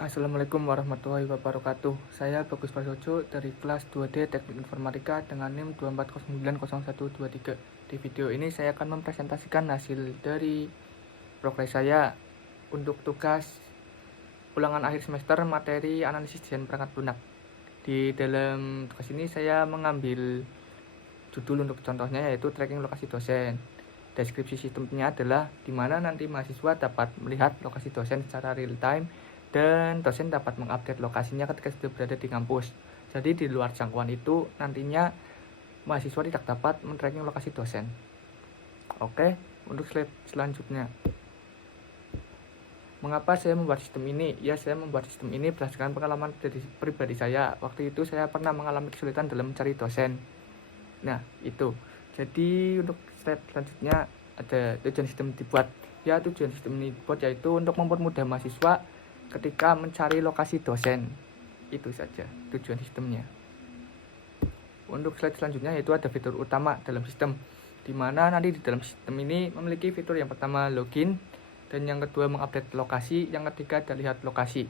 Assalamualaikum warahmatullahi wabarakatuh. Saya Bagus Prasojo dari kelas 2D Teknik Informatika dengan NIM 240901123. Di video ini saya akan mempresentasikan hasil dari progres saya untuk tugas ulangan akhir semester materi analisis desain perangkat lunak. Di dalam tugas ini saya mengambil judul untuk contohnya yaitu tracking lokasi dosen. Deskripsi sistemnya adalah di mana nanti mahasiswa dapat melihat lokasi dosen secara real time dan dosen dapat mengupdate lokasinya ketika sudah berada di kampus. Jadi di luar jangkauan itu nantinya mahasiswa tidak dapat men-tracking lokasi dosen. Oke, untuk slide selanjutnya. Mengapa saya membuat sistem ini? Ya, saya membuat sistem ini berdasarkan pengalaman dari pribadi saya. Waktu itu saya pernah mengalami kesulitan dalam mencari dosen. Nah, itu. Jadi untuk step selanjutnya ada tujuan sistem dibuat. Ya, tujuan sistem ini dibuat yaitu untuk mempermudah mahasiswa ketika mencari lokasi dosen. Itu saja tujuan sistemnya. Untuk slide selanjutnya yaitu ada fitur utama dalam sistem, di mana nanti di dalam sistem ini memiliki fitur yang pertama login, dan yang kedua mengupdate lokasi, yang ketiga ada lihat lokasi.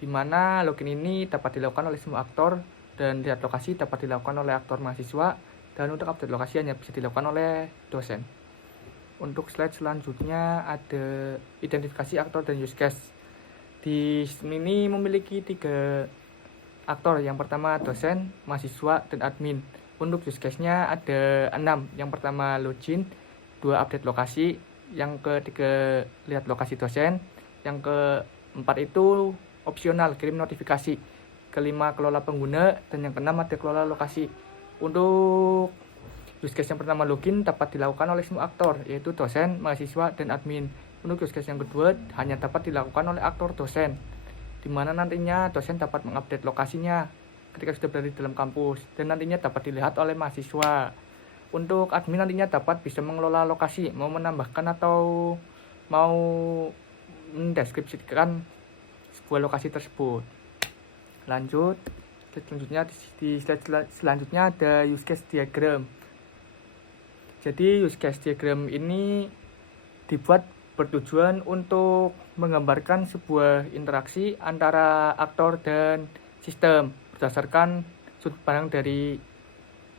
Di mana login ini dapat dilakukan oleh semua aktor dan lihat lokasi dapat dilakukan oleh aktor mahasiswa, dan untuk update lokasi hanya bisa dilakukan oleh dosen. Untuk slide selanjutnya ada identifikasi aktor dan use case. Di sistem ini memiliki 3 aktor. Yang pertama dosen, mahasiswa, dan admin. Untuk use case-nya ada 6. Yang pertama login, 2 update lokasi, yang ketiga lihat lokasi dosen, yang keempat itu opsional kirim notifikasi, kelima kelola pengguna, dan yang keenam ada kelola lokasi. Untuk use case yang pertama login dapat dilakukan oleh semua aktor yaitu dosen, mahasiswa, dan admin. Untuk use case yang kedua hanya dapat dilakukan oleh aktor dosen, di mana nantinya dosen dapat mengupdate lokasinya ketika sudah berada di dalam kampus, dan nantinya dapat dilihat oleh mahasiswa. Untuk admin nantinya dapat bisa mengelola lokasi, mau menambahkan atau mau mendeskripsikan sebuah lokasi tersebut. Lanjut, selanjutnya di slide selanjutnya ada use case diagram. Jadi use case diagram ini dibuat bertujuan untuk menggambarkan sebuah interaksi antara aktor dan sistem berdasarkan sudut pandang dari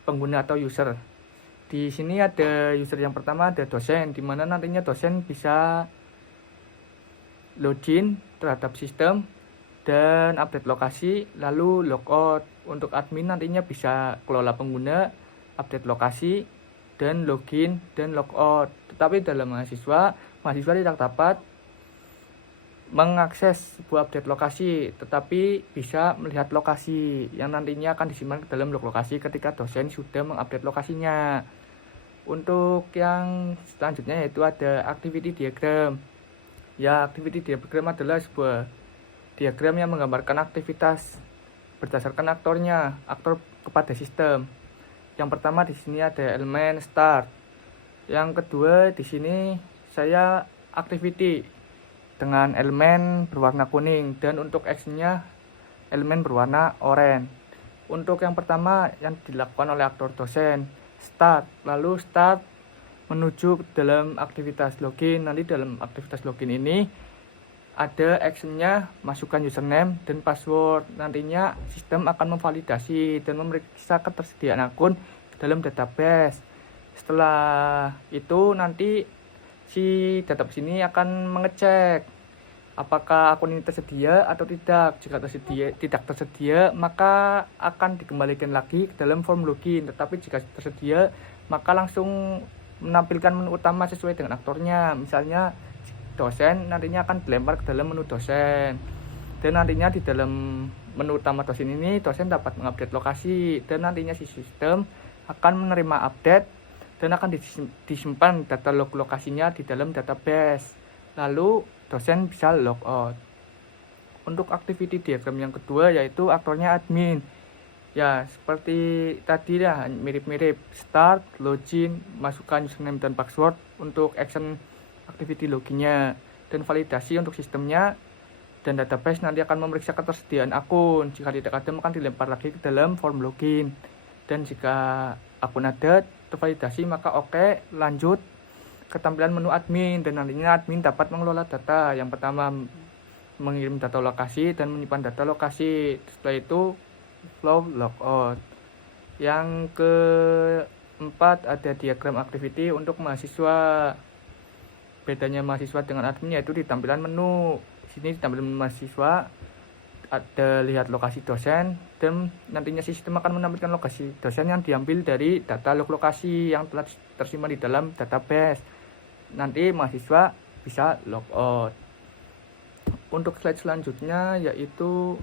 pengguna atau user. Di sini ada user yang pertama ada dosen, di mana nantinya dosen bisa login terhadap sistem dan update lokasi, lalu logout. Untuk admin nantinya bisa kelola pengguna, update lokasi, dan login dan logout. Tetapi dalam mahasiswa tidak dapat mengakses sebuah update lokasi, tetapi bisa melihat lokasi yang nantinya akan disimpan ke dalam log lokasi ketika dosen sudah mengupdate lokasinya. Untuk yang selanjutnya yaitu ada activity diagram. Ya, activity diagram adalah sebuah diagram yang menggambarkan aktivitas berdasarkan aktornya, aktor kepada sistem. Yang pertama di sini ada elemen start. Yang kedua di sini saya activity dengan elemen berwarna kuning, dan untuk actionnya elemen berwarna oranye. Untuk yang pertama yang dilakukan oleh aktor dosen, start, lalu start menuju dalam aktivitas login. Nanti dalam aktivitas login ini ada actionnya masukkan username dan password. Nantinya sistem akan memvalidasi dan memeriksa ketersediaan akun dalam database. Setelah itu nanti si database ini akan mengecek apakah akun ini tersedia atau tidak. Jika tidak tersedia, maka akan dikembalikan lagi ke dalam form login. Tetapi jika tersedia, maka langsung menampilkan menu utama sesuai dengan aktornya. Misalnya dosen nantinya akan dilempar ke dalam menu dosen, dan nantinya di dalam menu utama dosen ini dosen dapat mengupdate lokasi, dan nantinya si sistem akan menerima update dan akan disimpan data log lokasinya di dalam database, lalu dosen bisa logout. Untuk activity diagram yang kedua yaitu aktornya admin. Ya, seperti tadi ya, mirip-mirip start, login, masukkan username dan password untuk action activity loginnya, dan validasi untuk sistemnya, dan database nanti akan memeriksa ketersediaan akun. Jika tidak ada akan dilempar lagi ke dalam form login, dan jika akun ada tervalidasi maka oke, lanjut ke tampilan menu admin, dan nantinya admin dapat mengelola data. Yang pertama mengirim data lokasi dan menyimpan data lokasi. Setelah itu flow logout. Yang keempat ada diagram activity untuk mahasiswa. Bedanya mahasiswa dengan admin yaitu di tampilan menu. Di sini di tampilan mahasiswa ada lihat lokasi dosen, dan nantinya sistem akan menampilkan lokasi dosen yang diambil dari data log lokasi yang telah tersimpan di dalam database. Nanti mahasiswa bisa logout. Untuk slide selanjutnya yaitu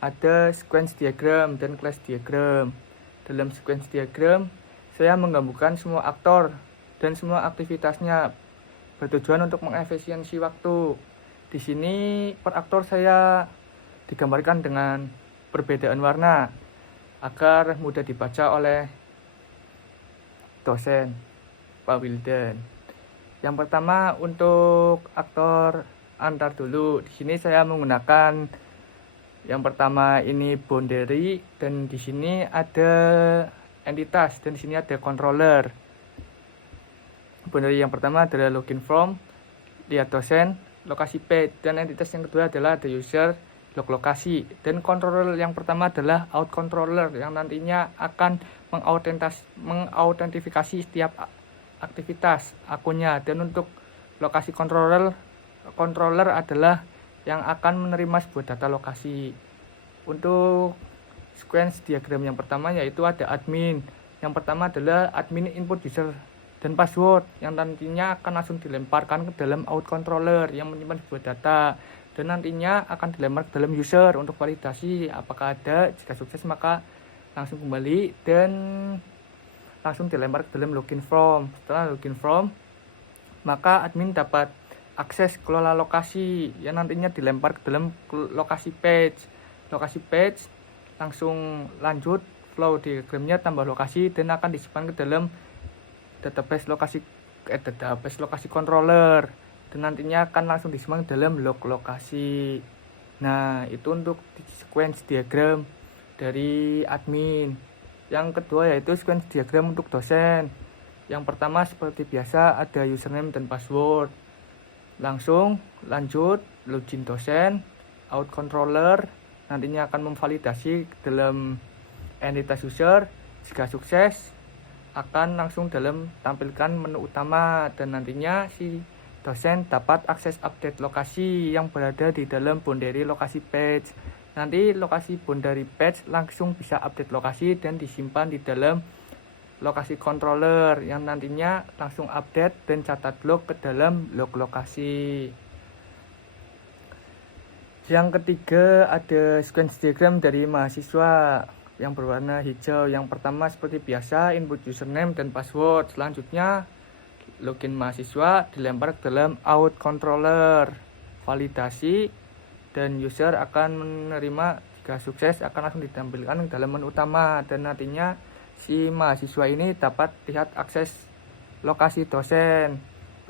ada sequence diagram dan class diagram. Dalam sequence diagram, saya menggabungkan semua aktor dan semua aktivitasnya bertujuan untuk mengefisiensi waktu. Di sini per aktor saya digambarkan dengan perbedaan warna agar mudah dibaca oleh dosen Pak Wildan. Yang pertama untuk aktor antar dulu. Di sini saya menggunakan yang pertama ini boundary, dan di sini ada entitas, dan di sini ada controller. Boundary yang pertama adalah login from, lihat dosen, lokasi page, dan entitas yang kedua adalah the user, log lokasi. Dan controller yang pertama adalah out controller yang nantinya akan mengautentifikasi setiap aktivitas akunnya. Dan untuk lokasi controller adalah yang akan menerima sebuah data lokasi. Untuk sequence diagram yang pertama yaitu ada admin. Yang pertama adalah admin input user dan password yang nantinya akan langsung dilemparkan ke dalam out controller yang menyimpan sebuah data, dan nantinya akan dilempar ke dalam user untuk validasi apakah ada. Jika sukses maka langsung kembali dan langsung dilempar ke dalam login from. Setelah login from, maka admin dapat akses kelola lokasi yang nantinya dilempar ke dalam lokasi page. Lokasi page langsung lanjut flow diagramnya tambah lokasi dan akan disimpan ke dalam database lokasi controller, dan nantinya akan langsung disimpan ke dalam log lokasi. Nah, itu untuk sequence diagram dari admin. Yang kedua yaitu sequence diagram untuk dosen. Yang pertama seperti biasa ada username dan password. Langsung lanjut login dosen, out controller nantinya akan memvalidasi dalam entitas user. Jika sukses akan langsung dalam tampilkan menu utama, dan nantinya si dosen dapat akses update lokasi yang berada di dalam boundary lokasi page. Nanti lokasi boundary page langsung bisa update lokasi dan disimpan di dalam lokasi controller yang nantinya langsung update dan catat log ke dalam log lokasi. Yang ketiga ada sequence diagram dari mahasiswa yang berwarna hijau. Yang pertama seperti biasa input username dan password. Selanjutnya login mahasiswa dilempar ke dalam out controller, validasi, dan user akan menerima. Jika sukses akan langsung ditampilkan ke dalam menu utama, dan nantinya si mahasiswa ini dapat lihat akses lokasi dosen.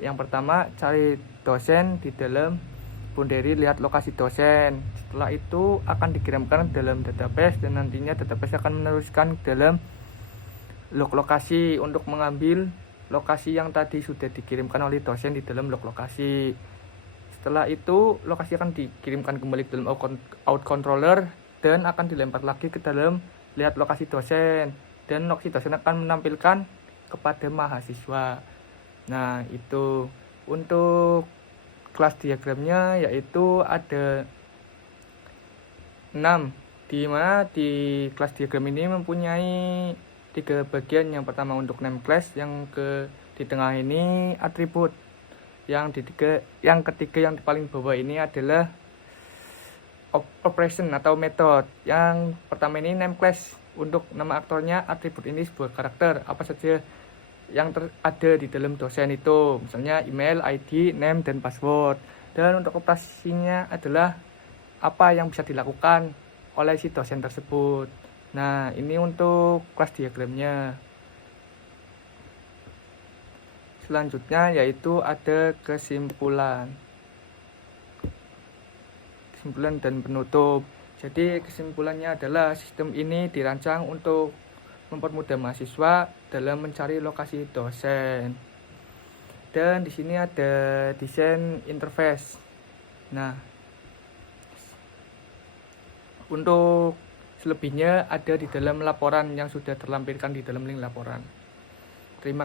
Yang pertama cari dosen di dalam boundary lihat lokasi dosen. Setelah itu akan dikirimkan dalam database, dan nantinya database akan meneruskan ke dalam log lokasi untuk mengambil lokasi yang tadi sudah dikirimkan oleh dosen di dalam log lokasi. Setelah itu lokasi akan dikirimkan kembali ke dalam out controller dan akan dilempar lagi ke dalam lihat lokasi dosen, dan lokasi dosen akan menampilkan kepada mahasiswa. Nah, itu untuk kelas diagramnya yaitu ada 6, di mana di kelas diagram ini mempunyai 3 bagian. Yang pertama untuk name class, yang di tengah ini atribut, yang ketiga yang di paling bawah ini adalah operation atau method. Yang pertama ini name class, untuk nama aktornya. Atribut ini sebuah karakter apa saja yang ada di dalam dosen itu, misalnya email, ID, name, dan password. Dan untuk operasinya adalah apa yang bisa dilakukan oleh si dosen tersebut. Nah, ini untuk kelas diagramnya. Selanjutnya yaitu ada kesimpulan dan penutup. Jadi kesimpulannya adalah sistem ini dirancang untuk mempermudah mahasiswa dalam mencari lokasi dosen. Dan di sini ada desain interface. Nah, untuk selebihnya ada di dalam laporan yang sudah terlampirkan di dalam link laporan. Terima